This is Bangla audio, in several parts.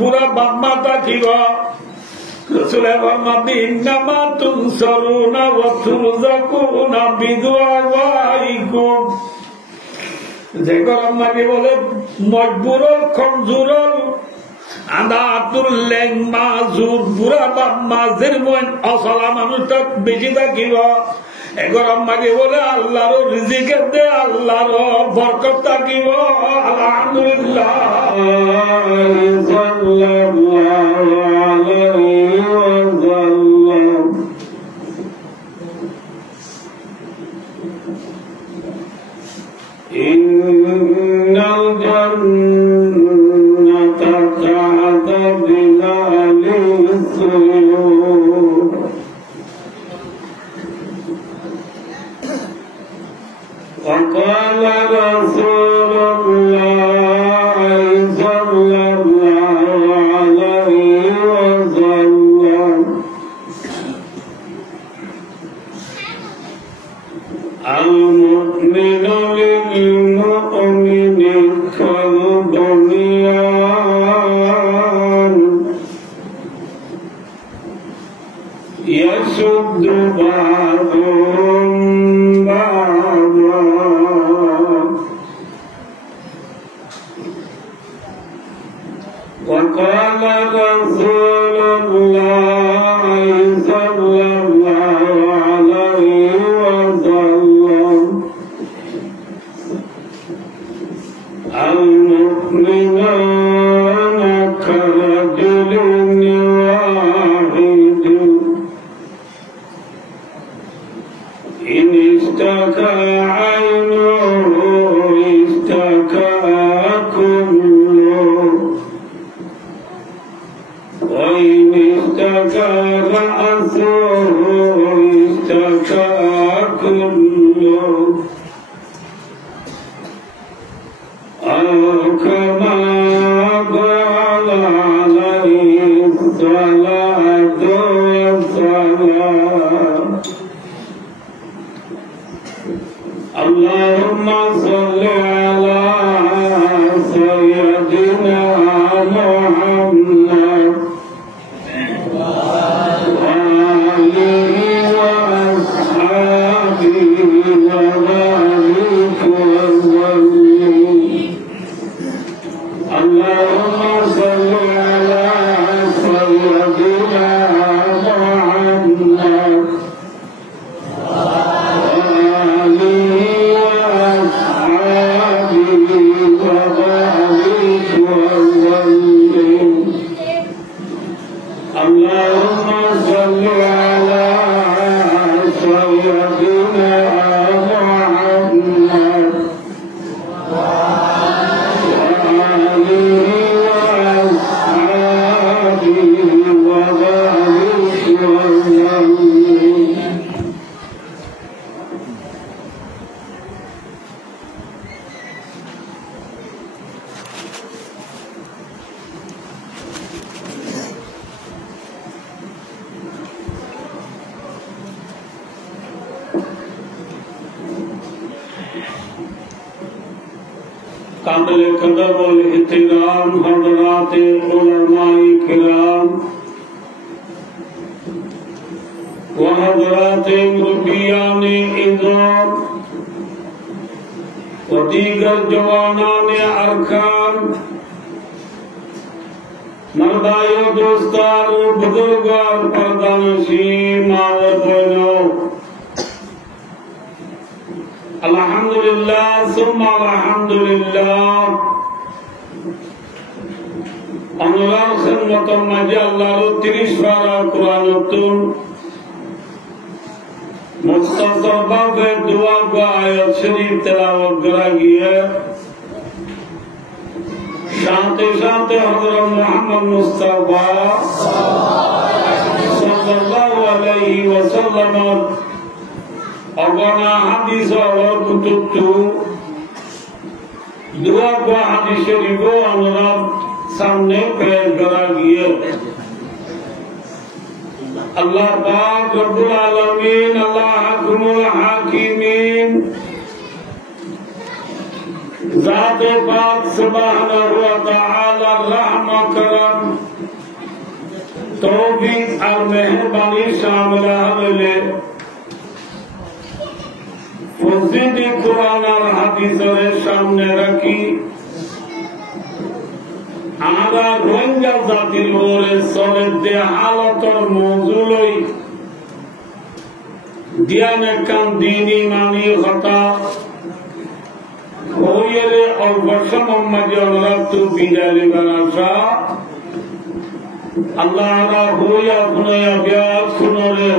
বুড়া বাম্মা থাকিব রসুলের ফরমাতে ইন্নামা তুনসারুনা ওয়া তুরযাকুনা বিদুআইকুম যে গরম মাটি বলে মজবুরল খমজুরল আদাতুল লেং মাজুর বুড়া বাম্মা জিরমন অসলা মানুষটা বেশি থাকিব গরম মাটি বলে আল্লাহর রিজিকের দে আল্লাহর বরকত থাকিব আলহামদুলিল্লাহ সাল্লাল্লাহু আলাইহি ওয়াসাল্লাম ইন্নাল জান্নাতা তাহতা যিলালিস সুয়ুর وقال رسول الله صلى الله عليه وسلم المؤمن للمؤمن كالبنيان يشد بعضهم بعضا وقال رسول الله صلى الله عليه وسلم المؤمنون كرجل واحد إن اشتكى عينه اشتكى كله وإن اشتكى رأسه اشتكى كله أو كما قال عليه الصلاة والسلام اللهم صل على سيدنا محمد وآله وأصحابه وبارك وسلم اللهم صل على سيدنا محمد اللهم صل على سيدنا محمد وآله وأصحابه وبارك وسلم قابل قدر والاحترام حضرات علماء کرام وحضرات مربیان عظام و دیگر جوانان ارکان مردای دوستان و بزرگان پردانشین مادر بہنوں আলহামদুলিল্লাহ সুম্মা আলহামদুলিল্লাহ অনুরাগ খেদমতের মাঝে আল্লাহর 30 পারা কোরআনুল মুখতাসার ভাবে দোয়া বা আয়াত শরীফ তেলাওয়াত করা গিয়ে সাথে সাথে হযরত মুহাম্মদ মুস্তাফা সাল্লাল্লাহু আলাইহি ওয়াসাল্লাম অগণা হাদিস ও কুতুব दुआ को हादीस शरीफ को हमरा सामने पेश करा गया अल्लाह पाक रब्बुल आलमीन अल्लाह हकमुल हाकिमीन ज़ात पाक सुब्हानहु व तआला रहम करम तौफीक और मेहरबानी शामिल है फजील कुरान और हादीसेर सामने रखी आरा रोहिंग्या जातिर ओरे सरे दे हालतर मौजूलई दियाने कान दीनी मानी खता होयरे और वर्षम मजरत बिलाली बनासा अल्लाह रा होया खुनया ब्याज खुनरे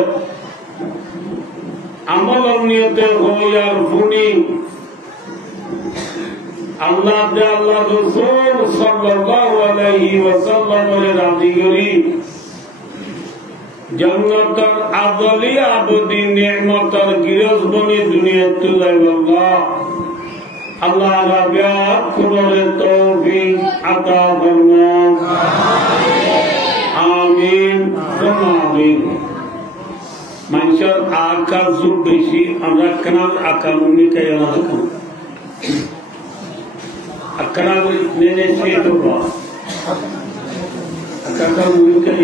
अमल नियते होया फुनी अल्लाह दे अल्लाह रसूल सल्लल्लाहु अलैहि वसल्लम रे राजी करी जन्नतर अज़ली अबदी नेमतर गिरस बनी दुनिया तुलाई अल्लाह अल्लाह रब्या खुदरे तौफीक अता फरमा आमीन आमीन মানুষের আকার যুগ বেশি আমরা কেনার আকার উন্নিকাই রাখুন আকার নেনে সেই তো আকার উন্নিকাই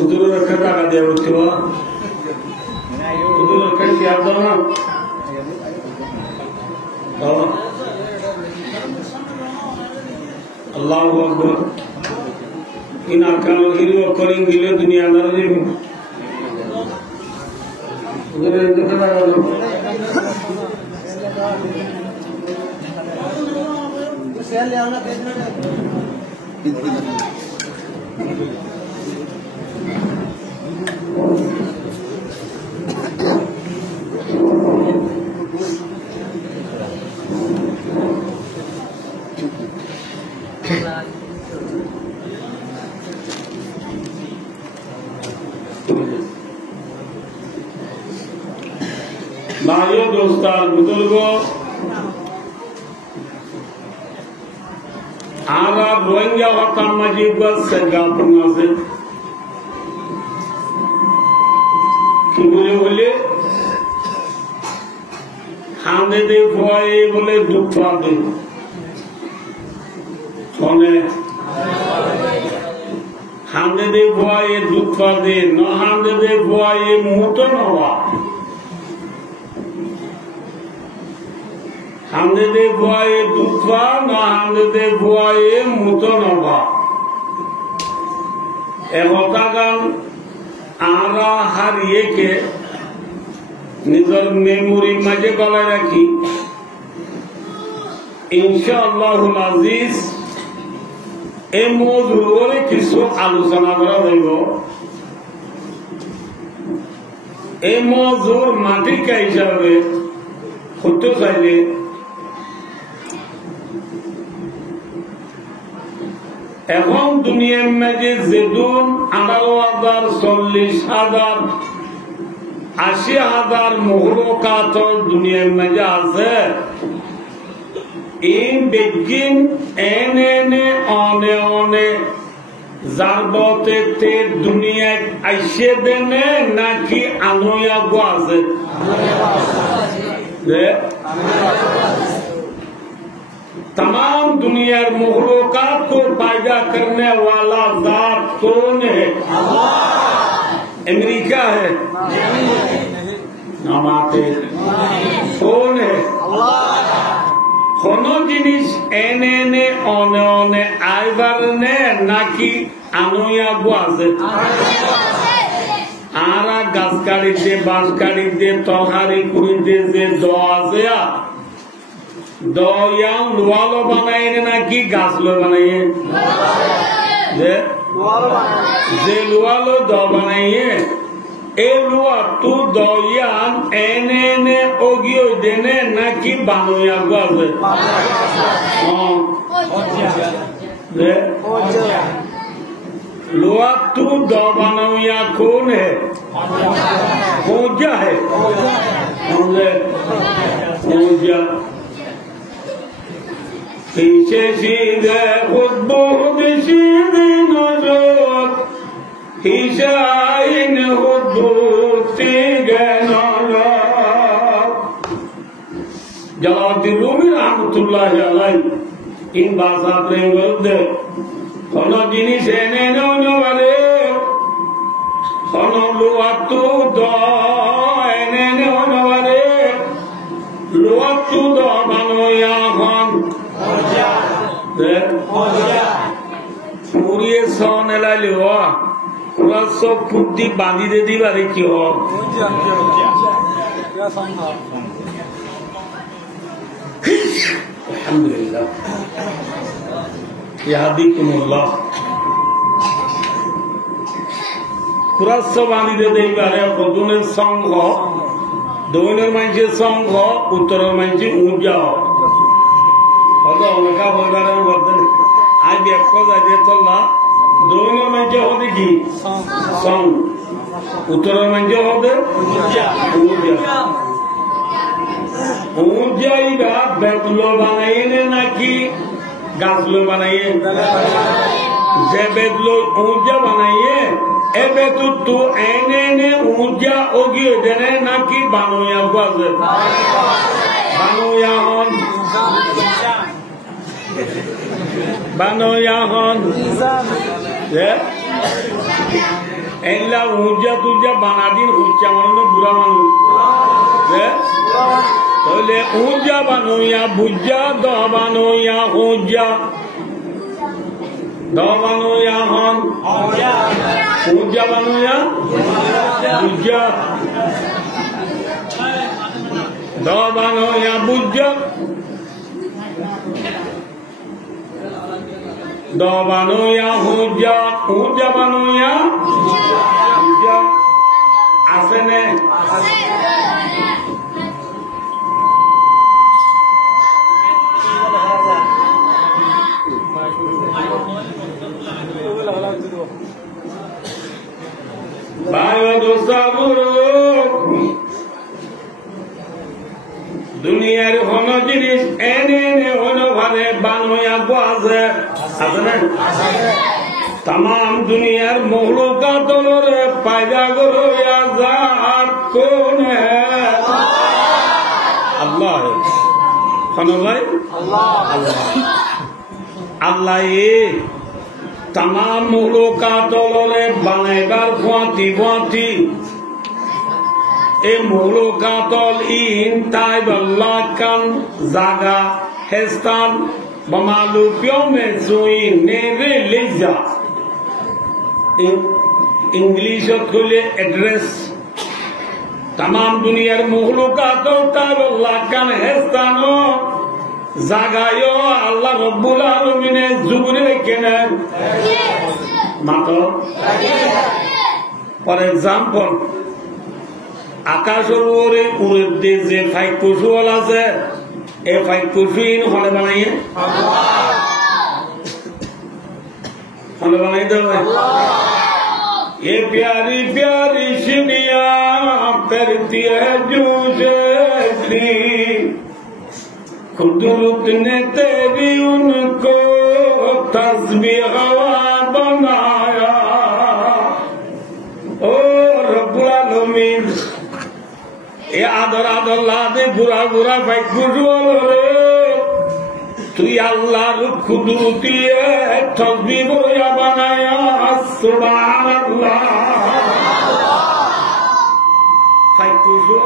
উদুরের টাকা দেওয়া হচ্ছে अल्लाह अकबर इन आकाम हिरो करेंगे दुनिया दार भाइयों दोस्तों बुजुर्गों आरा रोहिंग्या वतन मजीब से गापना से कि बोले हांदे दे भोए बोले दुख पाते होने हांदे दे भोए दुख पाते न हांदे दे भोए मुतन हुआ हांदे दे भोए दुखवा न हांदे दे भोए मुतन हुआ एवतागान आरा हर ये के निजर मेमोरी मजे गला रखी इंशाअल्लाहुल अजीज ए मौजूद किसो आलोचना करा जाइबो ए मौजूद माटी का हिसाबे হতে চাইলে এখন দুনিয়ার মাঝে যেদুন 18,000 40,000 80,000 মখলুকাত দুনিয়ার মাঝে আছে এই বিজ্ঞান এনে অনে জারবতে তে দুনিয়ায় আইসে দেনে নাকি আনোয়া গো আছে तमाम दुनिया मखलूकात को पैदा करने वाला जात कौन है? अमेरिका है नामाते कौन है? कोनो जिनिस एने ओने आइबार ने नाकी आनुया गुआजे आरा गाছ কাটিতে বাঁশ কাটিতে তরকারি করিতে যে দয়া দয়াও লোয়ালো বানাইনে নাকি গাছলো বানাইয়ে যে লোয়ালো দ বানাইয়ে Eluatu doyan enene ogio dene naki banoya gwaze. Luatu do banoya कौन है? पूजा है। पूजा पीछे सीधे खुद बहुत सीधी नजर हिशाइन खुद सीधे नजर जलालुद्दीन रूमी रहमतुल्लाह अलैह इन भाषा प्रेम करते कोनो जिनिस एने न वाले कोनो लुआतु दो एने न वाले लुआतु दो मानो याहन पूरी सोने लाली हो पूरा सब पुट्टी बांधी दे दी बारे क्यों हो अल्हम्दुलिल्लाह यादिकुमुल्लाह पूरा सब बांधी दे दी बारे खुदुने संग हो दोनों मंचे संग हो उत्तरों मंचे ऊंचा हो होगा उनका बोलना है वर्तन आज भी एक कोई आदमी तो ला दोनों मंचे हो देखी संग उत्तरों मंचे हो दे ऊंचा ऊंचा ही बात बेतलो बनाए ने ना कि गासलो बनाए जब बेतलो ऊंचा बनाए ए बेतु तू ऐने ने ऊंचा ओगी देने ना कि बानोया गुआज़ बानोया हन बानोया हन ये ऐला ऊंचा तुझा बना दिन ऊंचा मानो बुरा मानो ये तो ले ऊंचा बानोया बुझा दो बानोया ऊंचा दो बानोया हन ऊंचा बानोया बुझा दो बानोया बुझा दो बानोया ऊंचा ऊंचा बानोया बुझा आसने भाइयों दोस्तों दुनियार होनो जिनिस एने ने होनो भाने बानोया गुआज़े आसने तमाम दुनियार मखलूकातों रे पैदा करो या ज़ात कौन है अल्लाह है खानो भाई अल्लाह ये तमाम मखलूकातों रे बनाइबार खुआती ए मखलूकातोल इन ताइब अल्लाह कान जागा हेस्तान बमालूपियों में जोई नेरे लिजा इंग्लिश खुले एड्रेस तमाम दुनियार मखलूकातोल ताइब अल्लाह कान हेस्तानो জাগায়ো আল্লাহ রব্বুল আলামিনে জুবরে কেনে মাতো ফর এক্সাম্পল আকাশের উপরে উড়ে যে ফাইক কুশল আছে এই ফাইক কুশিন হলে বানাইয়ে হলে বানাই দেবে ये प्यारी प्यारी चिड़िया करती है जूझे कुदरत ने तेरी उनको तस्बीह बनाया ओ रब्बुल आलमीन ये आदर आदर लादे बुरा बुरा भाई गुजर रे तू अल्लाह कुदरती है तस्बीह बनाया सुभान अल्लाह भाई गुजर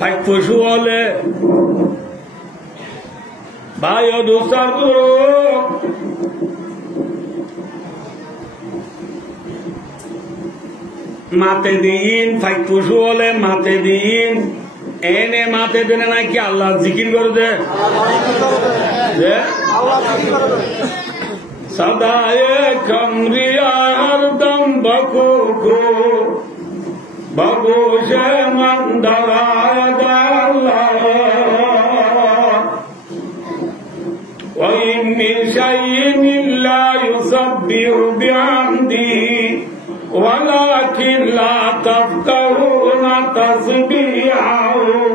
फाइक पशु वाले भाई और दोस्तों মাতে দিন ফাইক পশু হলে মাতে দিন এনে মাতে দেনে নাকি আল্লাহ জিকির করে দে সদায়ে কমরিয়া হরদম বকু বগুশে মন্দারায় দাল্লাহ وإن من شيء لا يسبح بحمده ولكن لا تفقهون تسبيحهم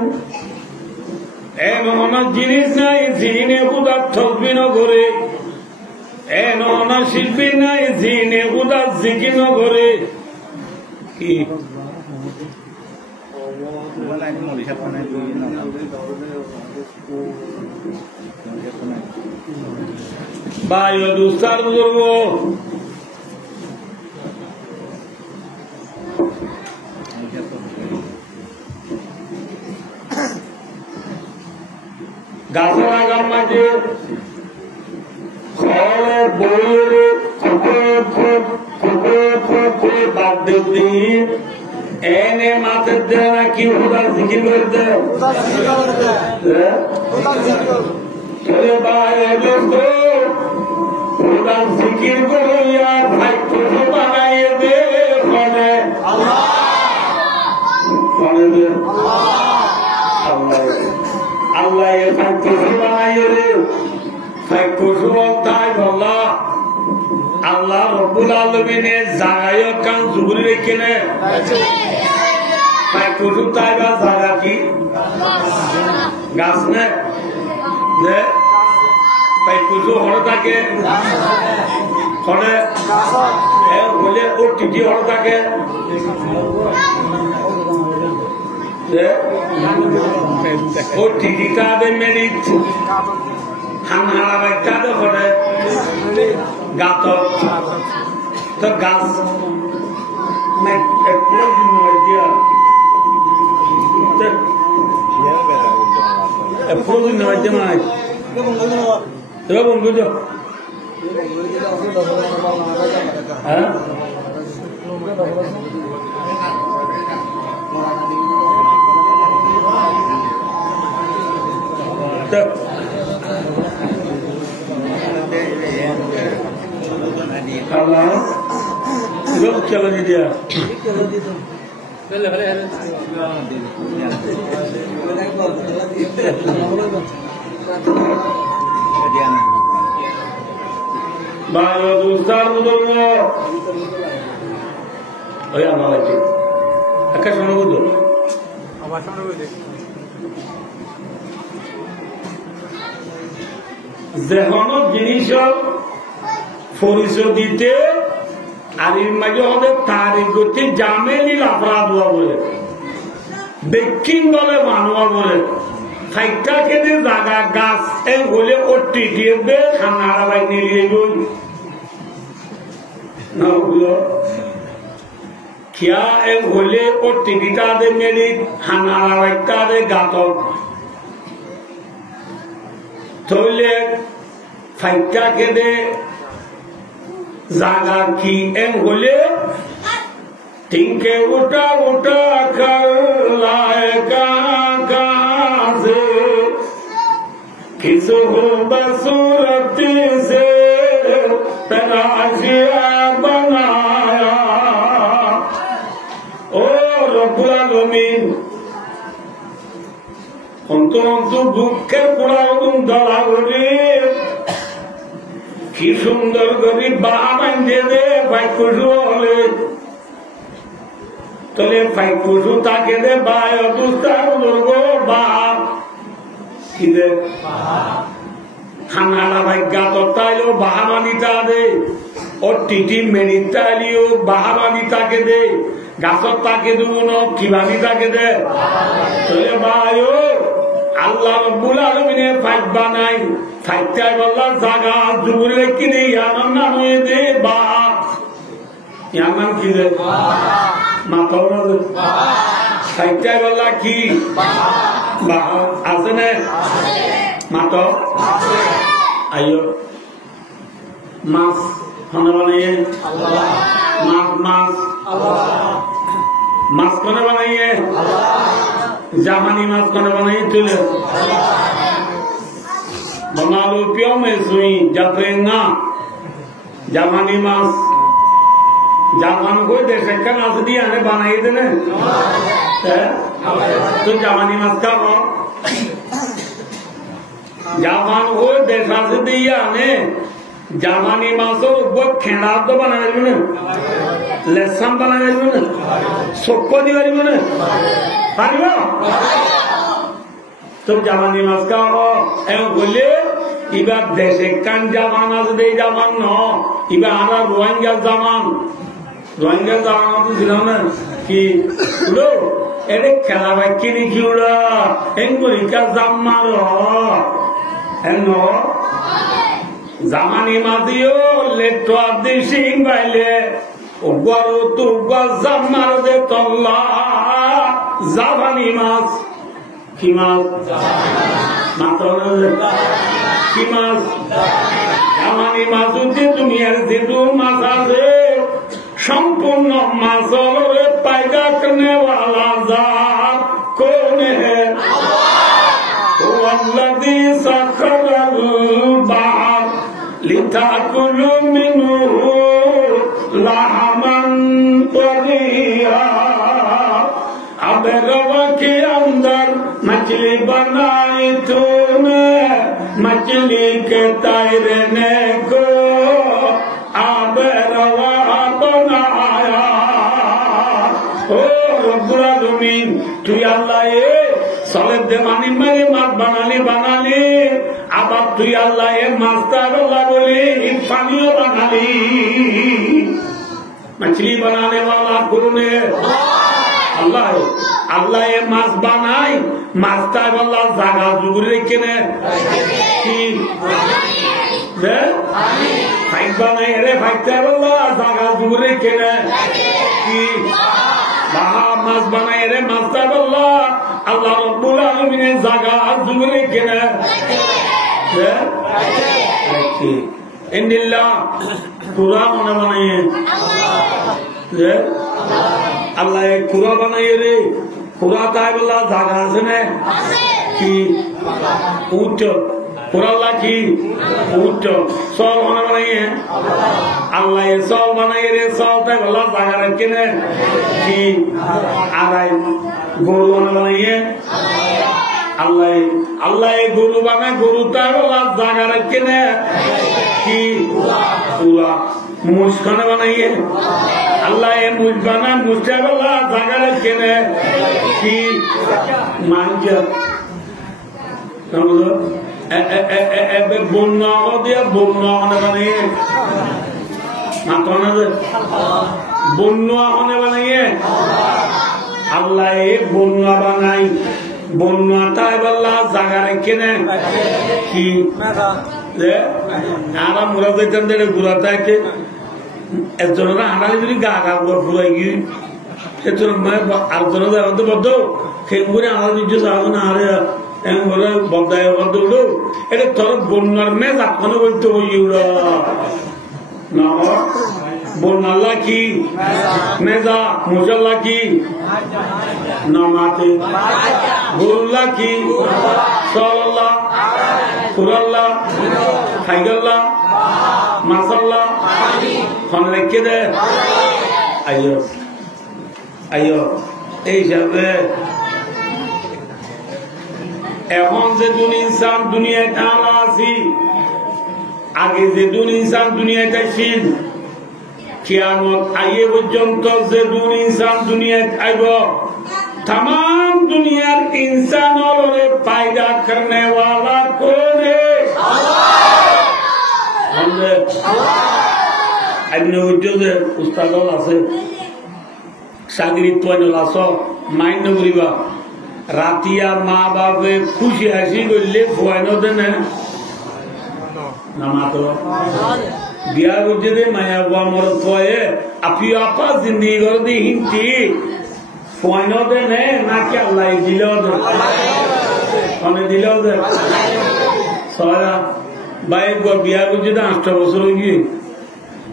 এমন জিনিস নাই জিনে খুদা তসবিহ করে এমন শিল্পী নাই জিনে খুদা জিকির করে কি ভাই ও দুস্তার বুজুর্গ গাছের আগার মাঝে খড়ে বইয়ের খুপে বাদ দিন এনে মাথের দেয় না কি হুদার জিকির করে দেয় হুদার জিকির করিয়া ভাই পুজো বানাইয়ে দে ফলে আল্লাহ ভাই পুজো বানাইয়ে রে ভাই পুজো তাই বলা আল্লাহ রব্বুল আলামিনের জায়গায় কান জুগুরি রেখে নে ভাই পুজো তাই বা জায়গা কি গাছ নে যে ভাই পুজো হড় থাকে হড়ে বলে ও টিটি হড় থাকে ও টিটিটা দে মেরিট হানহারা বাইটা দে হড়ে গাত তো গাছ প্রয়োজন নয় মাছ বন্ধু হ্যাঁ চলো দিদিয়া ভালো দুস্তার বুঝল ওই আমার আছে একটা শোনো বুঝল যে কোনো জিনিস পরিচয় দিতে আর এর মাঝে হবে তারিখ করতে জামেলি লাফড়া দোয়া বলে বেকিং বলে মানুয়া বলে ফাইটা কেটে জাগা গাছ এ হলে ও টিটিয়ে বে খানারা বাই নিয়ে গই না বুঝলো কিয়া এ হলে ও টিটিটা দে মেরি খানারা বাইটা দে গাতক তইলে ফাইটা কেটে জাগা কি এ হলে তিনকে উঠা উঠা কর লায়কা किसो बसूरत से तराशिया बनाया ओ रब्बुल आलमीन অন্তর দুঃখের পোড়াও ধরা করে কি সুন্দর করে বাহা বাঁধে দে ভাই পশু হলে তাহলে ভাই পশু তাকে দে বাই অবস্থার বাহা খানালা ভাগ্যা তত্তাইলেও বাহামানিটা দে ও টিটি মেরিতাইলেও বাহামানিটাকে দে গাছত তাকে দেবো না কিভাবে তাকে দে তাহলে ভাই ও আল্লাহ রব্বুল আলামিনের ফাইট বানাই ফাইটাই বললাম জাগা জুবুরে কিনে ইয়ার নাম হয়ে দে বা ইয়ার নাম কি দে মাথাও না দে ফাইটাই বললা কি আছে না মাত আইও মাছ খানা বানিয়ে মাছ মাছ মাছ কোনে বানাইয়ে জামানি মাছ কোনে বানাইয়ে তুলে বানালো পিও মে সুই জাফরেঙ্গা জামানি মাছ জাপান কই দেশে কেন আছে দিয়ে আনে বানাই দেনে তো জামানি মাছ খাবো জাপান কই দেশ আছে দিয়ে আনে জামানি মাছের উপর খেড়া তো বানাই যাবে না লেসাম বানাই যাবে না চক্ক দিয়ে পারিব না পারিব তো জামানি মাছ খাবো এমন বললে এবার দেশে কান জামান আছে এই জামান ন এবার আমরা রোহিঙ্গা জামান রোহিঙ্গা জামান তো ছিল না কি উড়ো এরে খেলা ভাই কিনি কি উড়া এঙ্গুলিকা জাম মারো এন জামানি মাদিও লেটো আদি সিং বাইলে গরু তু জাম মার দে তল্লা জামানি মাছ কি মাছ মাত্র কি মাছ জামানি মাছ হচ্ছে দুনিয়ার যেটু মাছ আছে সম্পূর্ণ মাছ হলে পায়দা করনেওয়ালা জাত কোন হ্যাঁ ওয়াল্লাযী সাখারাল বাহর লিতাকুলু মিনহু লাহমান তরিয়া अब रवा के अंदर मछली बनाई तूने मछली के तैरने को अब रवा बनाया ओ रब्बुल आलमीन तू अल्लाह ये साले देवानी मेरे मात बनाली अब तू अल्लाह ये मास्टर अल्लाह बोली पानियों बनाली मछली बनाने वाला गुरु ने আল্লাহ আল্লাহ এ মাছ বানাই মাছটা আল্লাহ জায়গা জুগুরি রেখে নে কি ফাইট বানাই রে ফাইটটা আল্লাহ জায়গা জুগুরি রেখে নে কি মাছ বানাই রে মাছটা আল্লাহ আল্লাহ রব্বুল আলামিনের জায়গা জুগুরি রেখে নে ইন্দিল্লাহ পুরা মনে বানাইয়ে আল্লাহ কুড়া বানাইয়ে রে কুড়া তাই বললা জায়গা আছে না কি উচ্চ কুড়াল্লা কি উচ্চ সল মনে বানাইয়ে আল্লাহ সল বানাইয়ে রে সল তাই বললা জায়গা রাখে না কি আড়াই গরু মনে বানাইয়ে আল্লাহ আল্লাহ গরু বানায় গরু তাই বললা জায়গা রাখে না কি কুড়া মুসখানা বানাইয়ে আল্লাহ এ মুজ বানায় মুসটা বলা জায়গা রেখে নে কি মাঞ্জ বন্যা দিয়ে বন্যা বানাইয়ে বন্যা বানাইয়ে আল্লাহ এ বন্যা বানাই বন্যা তাই বললা জায়গা রেখে নে কি আরাম ঘুরা যেতাম ঘুরা থাকে একজনের আড়ালে যদি গা গা ঘুরাই গিয়ে আরেকজনের যাওয়া তো বদ্ধ সেই করে আমার নিজে যাবো না আরে ঘরে বদায় বদ্ধ উঠো এটা তোর বন্যার মেয়ে যাত্রা বলতে ওই উড়া না বন্যাল্লা কি মেজা মুসল্লা কি না মাতে গরুল্লা কি সল্লা কুরাল্লা খাইগাল্লা মাসাল্লা ফোন রেখে দে আইয় আইয় এই হিসাবে এখন যে ইনসান দুনিয়াতে আমরা আছি আগে যে ইনসান দুনিয়াতে ছিল কিয়ামত আইয়ে পর্যন্ত যে ইনসান দুনিয়াতে আইব तमाम दुनिया इंसानों ने पैदा करने वाला कौन है? हमने उस्ताद আছে সাগরিত আসো মাইন্ড করিবা রাতিয়া মা বাপে খুশি হাসি করলে খোয়াইন দেন না মাত্র বিয়া করছে দে মায়া বুয়া মর খোয়ে আপি আপা জিন্দিগি করে দি হিন্তি খোয়াইন দেন না কি আল্লাহ দিল দিল সরা ভাই বিয়া করছে 8 বছর গিয়ে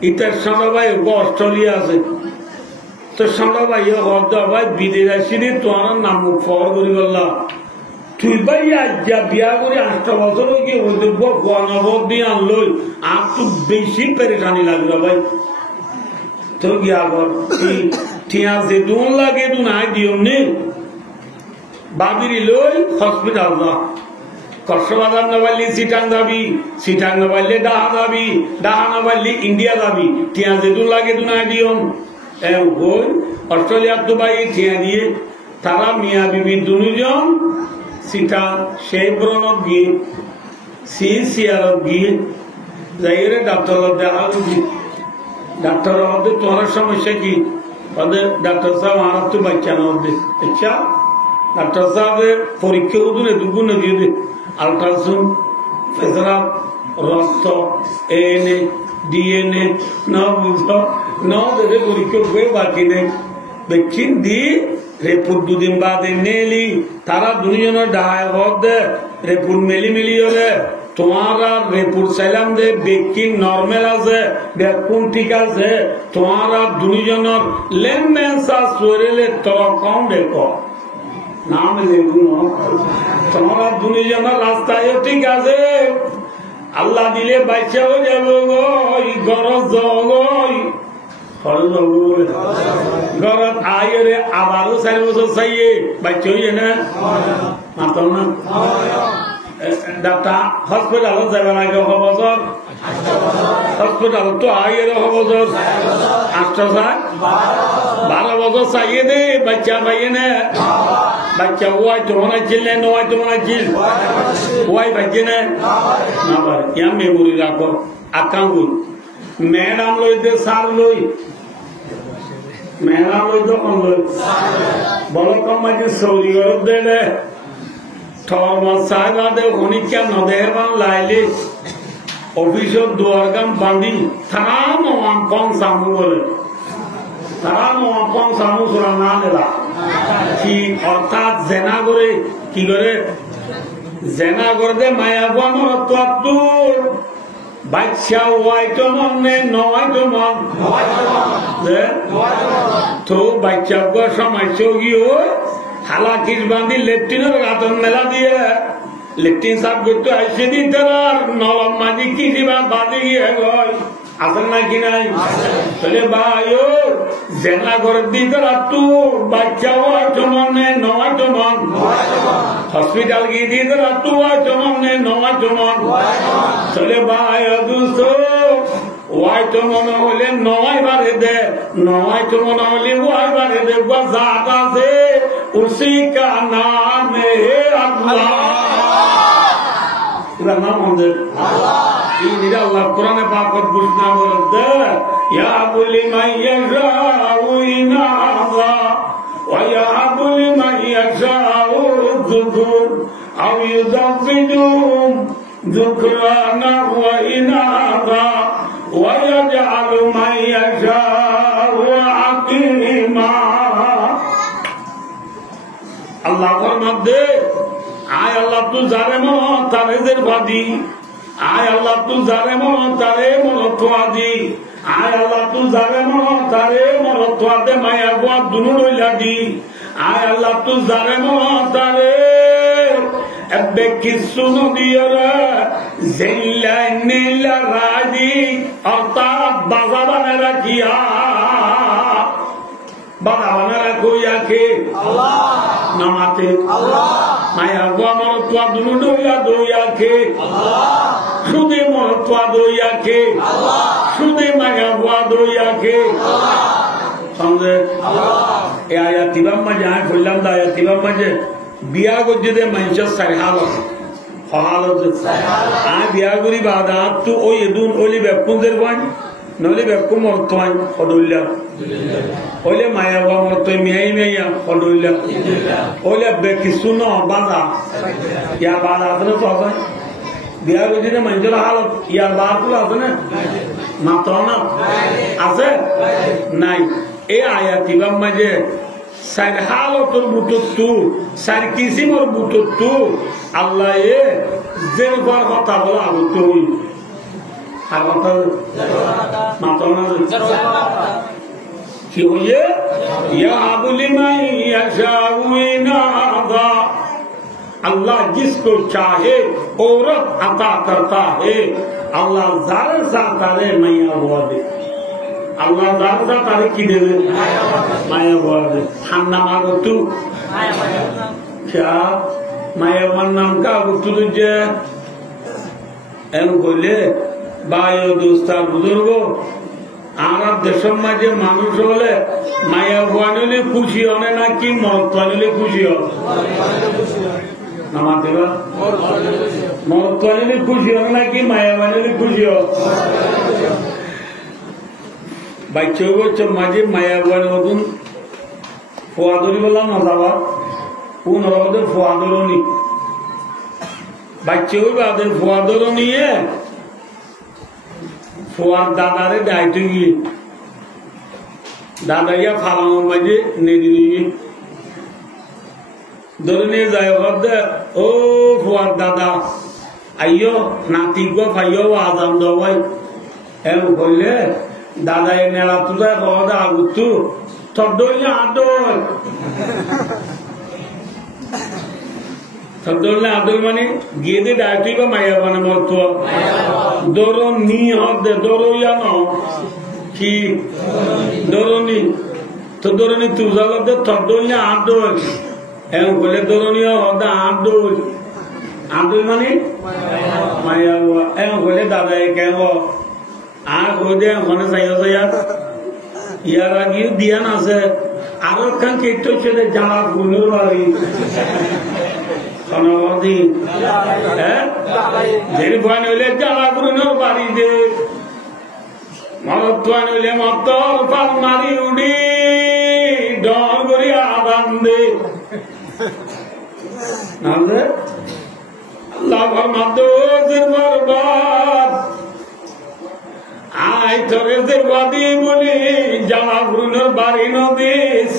ইতার সঙ্গে ভাই অস্ট্রেলিয়া আছে তো সামনে ভাই হদ ভাই বিদেশ আসিনি তোমার নাম মুখ ফর করি বললা তুই ভাই আজ যা বিয়া করে 8 বছর কি গণভোট দিয়ে আনলো আর তো বেশি পেরেশানি লাগলো ভাই তো গিয়া কর ঠিয়া যে দুন লাগে দু নাই দিও নি বাবির লই হসপিটাল যা কক্সবাজার না পারলি সিটাং যাবি সিটাং না পারলে ডাহা যাবি ডাহা না পারলি ইন্ডিয়া যাবি ঠিয়া যে দুন লাগে দু নাই দিও অস্ট্রেলিয়ার দুবাই ঠিয়া দিয়ে তারা মিয়া বিবি দুজন সিটা শেব্রনত গিয়ে সিআরত গিয়ে যাই রে ডাক্তার দেখা ডাক্তার মধ্যে তোমার সমস্যা কি ওদের ডাক্তার সাহেব আমার তো বাচ্চা না মধ্যে আচ্ছা ডাক্তার সাহেবের পরীক্ষা উদুনে দুগুণে দিয়ে দে আলট্রাসাউন্ড ফেসরাপ রক্ত এএনএ ডিএনএ না বুঝো না দেবে পরীক্ষা হয়ে বাকি নেই বেক্ষিন দি রিপোর্ট 2 দিন বাদে নেলি তারা দুজনের ডায় হদ দে রিপোর্ট মেলি হলে তোমার রিপোর্ট চাইলাম দে বেক্ষিন নর্মাল আছে বেক্ষুন ঠিক আছে তোমার দুজনের লেনদেন সরেলে তোর কম দেখো নাম লেগুন তোমার দুজনের রাস্তায় ঠিক আছে আল্লাহ দিলে বাচ্চা হয়ে যাবো গরজ ঘরত আইরে আবারও 4 বছর চাইয়ে বাচ্চা হইয়ে না মাতল না ডাক্তার হসপিটালত যাবে না 6 বছর হসপিটালত তো আইরে 6 বছর 8 চাই 12 বছর চাইয়ে দে বাচ্চা পাইয়ে না বাচ্চা ওয়াই তো মনে ছিল না ওয়াই তো মনে ছিল ওয়াই বাচ্চা না না পারে ইয়া মেমোরি রাখো আকাউন্ট ম্যাডাম লইতে সার লই ম্যাডাম লই যখন লই বড় কমাইতে সৌদি আরব দেলে ঠর মাস সাহেবাদে হনিকা নদেহবান লাইলে অফিসর দুয়ার গাম বান্ধি তারা মহান কম সামু বলে তারা মহান কম সামু সুরা না দেলা কি অর্থাৎ জেনা করে কি করে জেনা করে মায়া বানর তো বাচ্চা ওয়াইটো মনে নয়তো মন তো বাচ্চা সমস্যা গিয়ে হালাকির বান্ধি লেট্রিনের গাতন মেলা দিয়ে লেট্রিন সাফ করতে আসে দি তার নরম মাঝি কি দিবা বাদে গিয়ে গয় আসেন নাকি নাই তাহলে ভাই জেনা করে দি তারা তু বাচ্চা ওয়াইটো মনে নয়তো মন হসপিটাল গিয়ে দিয়ে তারা তু ওয়াইটো মনে নয়তো মন তাহলে ভাই ওয়াইটো মনে হলে 9 বারে দে নয়তো মনে হলে ওয়াই বারে দে জাত আছে উসি কা নাম হে আল্লাহ এটা নাম আমাদের এই নিরা আল্লাহ কোরআনে পাকত ঘোষণা করতে ইয়া বলি মাইয়াশাউ ইনাযা ওয়া ইয়াহাবু লিমান ইয়াশাউ যুকুর আও ইউযাব্বিদুহুম যুকরানা ওয়া ইনাযা ওয়া ইয়াজআলু মান ইয়াশাউ আকীমা আল্লাহ ফরমাতে আয় আল্লাহ তু যারে মন তারে জেরবাদি আয় আল্লাহ তু যারে মন তারে মরতওয়াদি আয় আল্লাহ তু যারে মন তারে মরতওয়াদে মায়া গোয়া দুনু লইলা দি আয় আল্লাহ তু যারে মন তারে এবে কিছু নদিয়রা জিল্লা নীলা রাদি অর্থাৎ বাজা বানা রাখিয়া বানা বানা রাখো ইয়াকে আল্লাহ নামাতে আল্লাহ মায়া গোয়া মরতওয়া দুনু দইয়া দইয়াকে আল্লাহ সুদে মরতওয়া দইয়াকে আল্লাহ সুদে মায়া গোয়া দইয়াকে আল্লাহ সঙ্গে আল্লাহ এই আয়াতিবাম মাঝে আমি বললাম দা আয়াতিবাম মাঝে বিয়া গজ্জে মানুষের সারহালত হালত আমি বিয়া করি বাদা তো ওই এদুন ওলি বেকুনদের বান নলি বেকু মরতওয়ান হদুল্লাহ ওলে মায়া গোয়া মরতই মিয়াই মিয়া হদুল্লাহ ওলে বেকিসু ন বাদা ইয়া বাদা আছে তো আছে বিয়া গজ্জে মানুষের হালত ইয়ার বাদগুলো আছে না মাত্র না আছে নাই এই আয়াতিবাম মাঝে সার হালতর বুটতু সার কিসিমর বুটতু আল্লাহ এ জেরবার কথা বলা হতই আর কথা মাত্র না কি হইয়ে ইয়াহাবুলি মান ইয়াশাউ ইনাদা अल्लाह जिसको चाहे औरत अता करता है अल्लाह ज़ारे सातारे माया हुआ दे अल्लाह ज़ारे सातारे की दे माया हुआ दे खाना मांगो तू क्या माया वन नाम का तू तुझे एम बोले बायो दोस्ता बुजुर्गो आरा देशम माजे मानुष होले माया हुआ ने खुशी होने ना कि मौत वाले खुशी हो नमातेगा मौत वाले खुशी हो ना कि माया वाले खुशी हो बच्चों को जब माजे माया वाले होतुन फुआदोरी वाला मजावा उन रोदे फुआदोरो नहीं बच्चों को बादे फुआदोरो नहीं है फुआद दादारे डाइटिंगी दादा या फालाओं माजे नेडिरी धरने जाए वद्दे ओ फुआद दादा आयो नाती को फायो आज़ाम दो भाई एम बोले दादा ये नेला तुझे बहुत आगुत्तु थोड़ों आदोल माने गेदे डायटी का माया बने मोर्तो दोरो नी होते दोरो या ना कि दोरो नी तो दोरो नी तुझा लगते थोड़ों आदोल एम बोले दोरो नी होता आदोल आदोल माने माया हुआ एम बोले दादा ये क्या वो आग हो जाए होने सही यार आगे दिया ना से आरोप kan kita sudah jalan gunung lagi, karena wadi, jadi bukan oleh jalan gunung bari deh, malah tuan oleh motor palmari udi, dor gori abang deh, namanya, lawan motor terberbat. आई थोड़े से वादी बोली जमा ब्रुनर बारी नदीस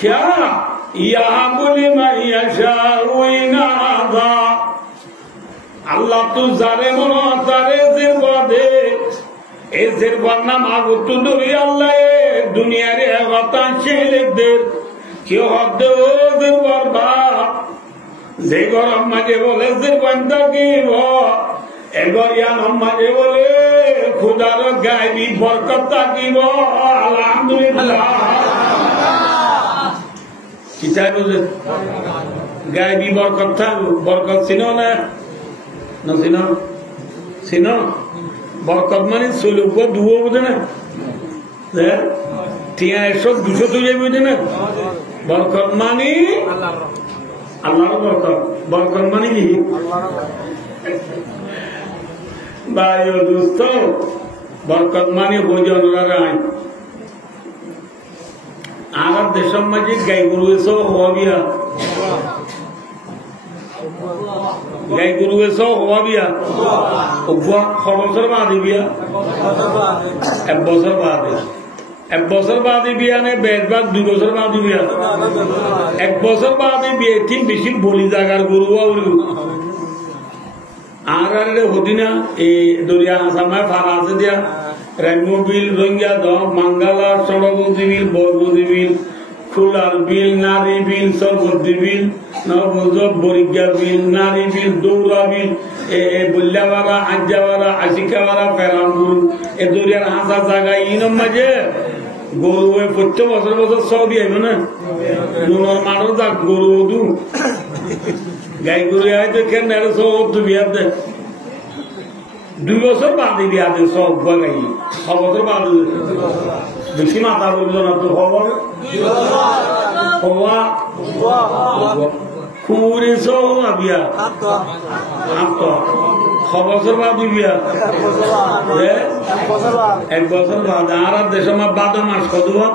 क्या यहाँ बोली मैं यशाउइनादा अल्लाह तू जारे मनो तारे जिरवादे ए जिरवाना मागो तू दुरी अल्लाह दुनिया रे वतन शेले देर क्यों हद जिरवार बा जेगर अम्मा जे बोले जिरवांदा की वो एगर यान अम्मा जे बोले खुदारो गायबी बरकत ताकिब अल्हम्दुलिल्लाह किताब बोले गायबी बरकत था बरकत सिनो ना न सिनो बरकत माने सुलूक को दुओ बोले ना ले तिया ऐसो दूसरो तुझे बोले ना बरकत माने अल्लाह बरकत माने की भाइयों दोस्तों बरकत माने हो जाना है आगर देशम मजे गाय गुरु सो हुआ बिया उब्बा खबसर बादी बिया एक बसर बादी बिया ने बेद बाद 2 बसर बादी बिया एक बसर बादी बिया तीन बेशी बोली जागर गुरु और आगारे होती ना ये दुनिया समय फारासे दिया रेमो बिल रोंगिया दो मंगला सड़कों बिल बोर्डों बिल खुलार बिल नारी बिल सरबती बिल नवबोझ बोरिया बिल नारी बिल दौरा बिल ए बुल्लावारा आज्जावारा आशिकावारा फेरांगुरु ए दुनिया हासा जागा इन मजे गोरु ए पुच्चो बसर सौदी है ना दोनों मारो जा गोरु दू गाय गुरु आए तो क्या मेरे सो तो बिया दे 2 बसर बाद बिया दे सो बगाई 6 बसर बाद बेशी माता बोलो ना तो हवा पूरे सो बिया आपको 6 बसर बाद बिया 1 बसर बाद आरा देश में 12 मास को दुआ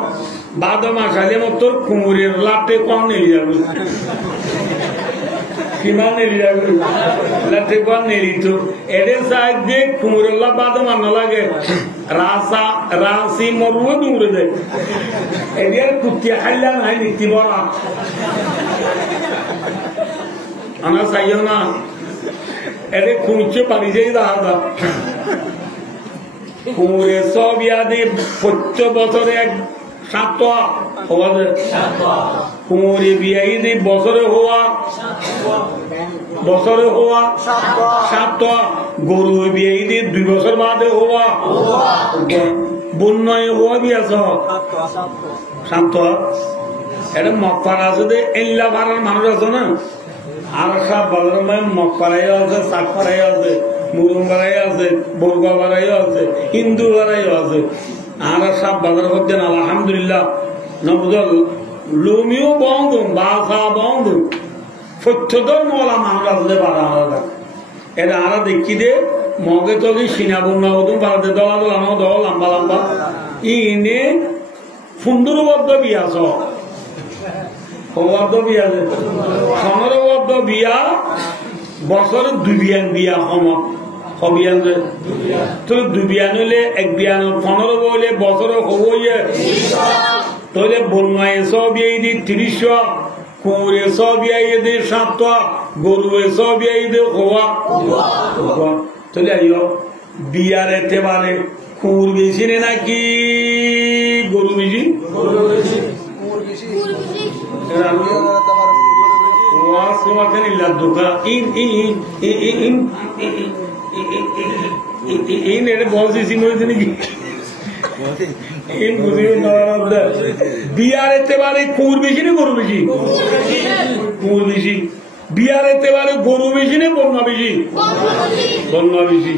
12 मास आले मत तो कुमुरे लाटे कौन नहीं जाए किमान लिया लट्टे कौन नहीं तो एडे साइड दे कुमुरला बाद मन लगे रासी मरुए दूर दे एडे कुत्ते हल्ला नहीं नीति बोला अना साइयो ना एडे कुंचे परिचय दादा কুঁড়ে সব ইয়াদি প্রত্যেক বছরে এক সাতোয়া হওয়া যায় কুঁড়ে বিয়াই দি বছরে হওয়া সাতোয়া গরু বিয়াই দি 2 বছর বাদে হওয়া বন্যায় হওয়া বিয়া সাতোয়া এটা মক্কার আছে যে এল্লা ভাড়ার মানুষ আছে না আর সব বাজারের মানে মক্কারাইও আছে সাকপাড়াইও আছে মুরুম বাড়াইও আছে বরগা বাড়াইও আছে হিন্দু বাড়াইও আছে আর সব বাজার করছেন আলহামদুলিল্লাহ নবদল লুমিও বন্ধ বাসা বন্ধ সত্যদর মলা মানুষ আসলে বাড়া আলাদা এটা আরা দেখি দে মগে তবে সিনা বন্যা হতুন বাড়াতে দলা দলানো দল লম্বা লম্বা ইনে সুন্দরবদ্ধ বিয়া সব বিয়া 15 বিয়া বছরে 2 বিয়ান বিয়া সমত হবিয়ান তো 2 বিয়ান হইলে 1 বিয়ান 15 হইলে বছরে হবইয়ে তাহলে বন্যায় সব বিয়ে দি 30 কুঁড়ে সব বিয়ে দি 7 গরু সব বিয়ে দি হওয়া তাহলে আইও বিয়ার এতেবারে কুঁড় বেশি নে নাকি গরু বেশি বিয়ার এতেবারে কুঁড় বেশি না গরু বেশি কুঁড় বেশি বিয়ার এতেবারে গরু বেশি না বন্যা বেশি বন্যা বেশি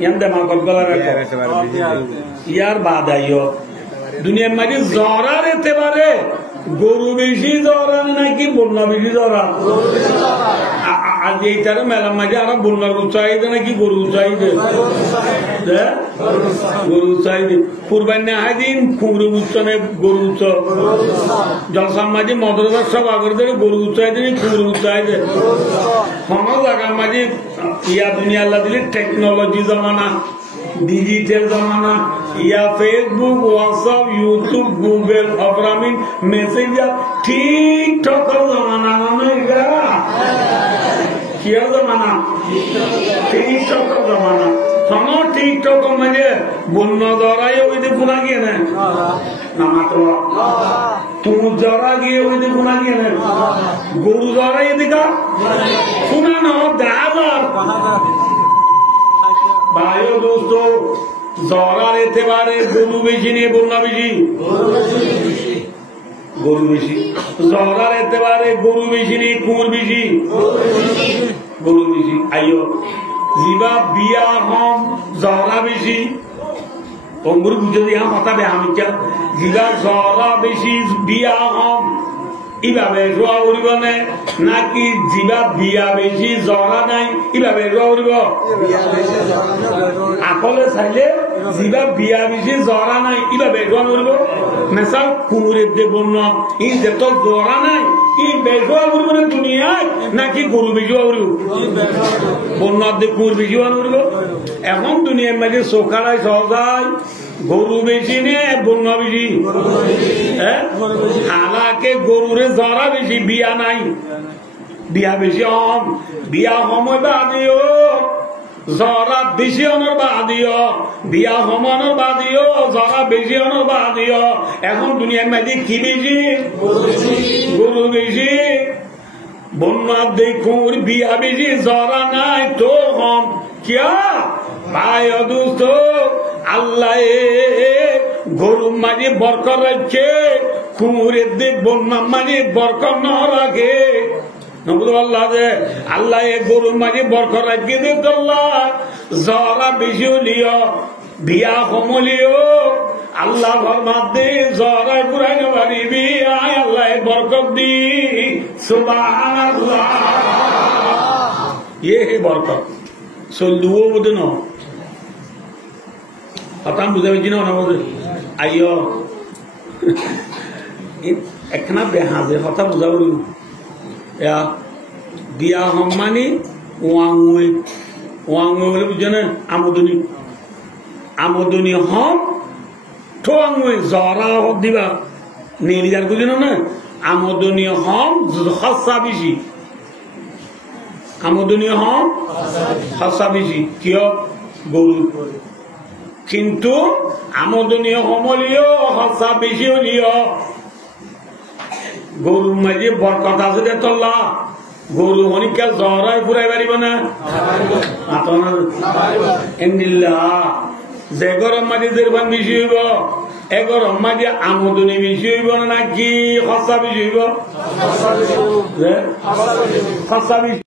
ইয়ান দেমা কল্পনা ইয়ার বাদ আইও দুনিয়ার মাঝে জ্বরার এতে পারে গরু বেশি জ্বরা নাকি বন্যা বেশি জ্বরা আজ এইটার মেলার মাঝে আর বন্যার উৎসাহিত নাকি গরু উৎসাহিত গরু উৎসাহিত কুরবানি আদিন কুমড়ো উৎসবে গরু উৎসব জলসার মাঝে মদরদার সব আগর থেকে গরু উৎসাহিত কুমড়ো উৎসাহিত কোন জায়গার মাঝে ইয়া দুনিয়া আল্লাহ দিলে টেকনোলজি জমানা ডিজিটাল জমানা ইয়া ফেসবুক হোয়াটসঅ্যাপ ইউটিউব গুগল অপরামিন মেসেঞ্জার টিকটক জমানা মানে কিয়ার জমানা টিকটক জমানা কোনো টিকটক মানে বন্য জরাই ওই যে গুণা গিয়ে না মাত্র তুম জরা গিয়ে ওই যে গুণা গিয়ে না গরু জরাই এদিকা শুনা না দাদার ভাইও দোস্ত জ্বরার এতে পারে গরু বেশি নিয়ে বন্যা বেশি গরু বেশি জ্বরার এতে পারে গরু বেশি নিয়ে কুঁড় বেশি গরু বেশি আইও জিবা বিয়া হম জ্বরা বেশি অঙ্গুর বুঝে দিয়া মাথা বে আমি জিবা জ্বরা বেশি বিয়া হম ইভাবে রোয়া উড়িব নাকি জিবা বিয়া বেশি জ্বরা নাই ইভাবে রোয়া উড়িব আকলে চাইলে জিবা বিয়া বেশি জ্বরা নাই ইভাবে রোয়া উড়িব মেসা কুমুরের দে বন্য ই যেত জ্বরা নাই ই বেজোয়া উড়িব না দুনিয়ায় নাকি গরু বেজোয়া উড়িব বন্যার দে কুমুর বেজোয়া উড়িব এখন দুনিয়ার মাঝে চোখারাই সহজায় গরু বেশি নে বন্যা বেশি হালাকে গরুরে জ্বরা বেশি বিয়া নাই বিয়া বেশি হম বিয়া সময় বাদিও জ্বরা বেশি অনর বাদিও বিয়া সমানোর বাদিও জ্বরা বেশি অনর বাদিও এখন দুনিয়ার মাঝে কি বেশি গরু বেশি বন্যা দেখুন বিয়া বেশি জ্বরা নাই তো হম কিয়া ভাই অদুস্ত আল্লাহ গরু মাঝে বরকত রাখছে কুমুরের দিক বন্যা মাঝে বরকত ন রাখে আল্লাহ যে আল্লাহ গরুর মাঝে বরকত রাখি দিত জ্বরা বেশি হলিও বিয়া কমলিও আল্লাহ ফরমাত দে জ্বরায় পুরাইতে পারিবি আয় আল্লাহ বরকত দি সুবহানাল্লাহ হে বরকত চলুও বোধ ন কথা বুঝা পেয়েছি না বোধ আইয় একখানা বেহাজে কথা বুঝা বলু বিয়া হম মানে ওয়াংওয়ে ওয়াংওয়ে বলে বুঝছে না আমদনি আমদনি হম ঠোয়াংওয়ে জরা হোক দিবা নির্জার বুঝে না আমদনি হম হসা বেশি আমদনি হম হসা বেশি কিয় গরু কিন্তু আমদনীয় সমলীয় সঁচা বেশি হলিও গরুর মাঝে বরকত আছে দে তল্লা গরু অনেকটা জ্বর হয় ফুরাই পারিব না যে গরম মাঝে যেরকম বেশি হইব এ গরম মাঝে আমদনী বেশি হইব নাকি সঁচা বেশি হইব সঁচা বেশি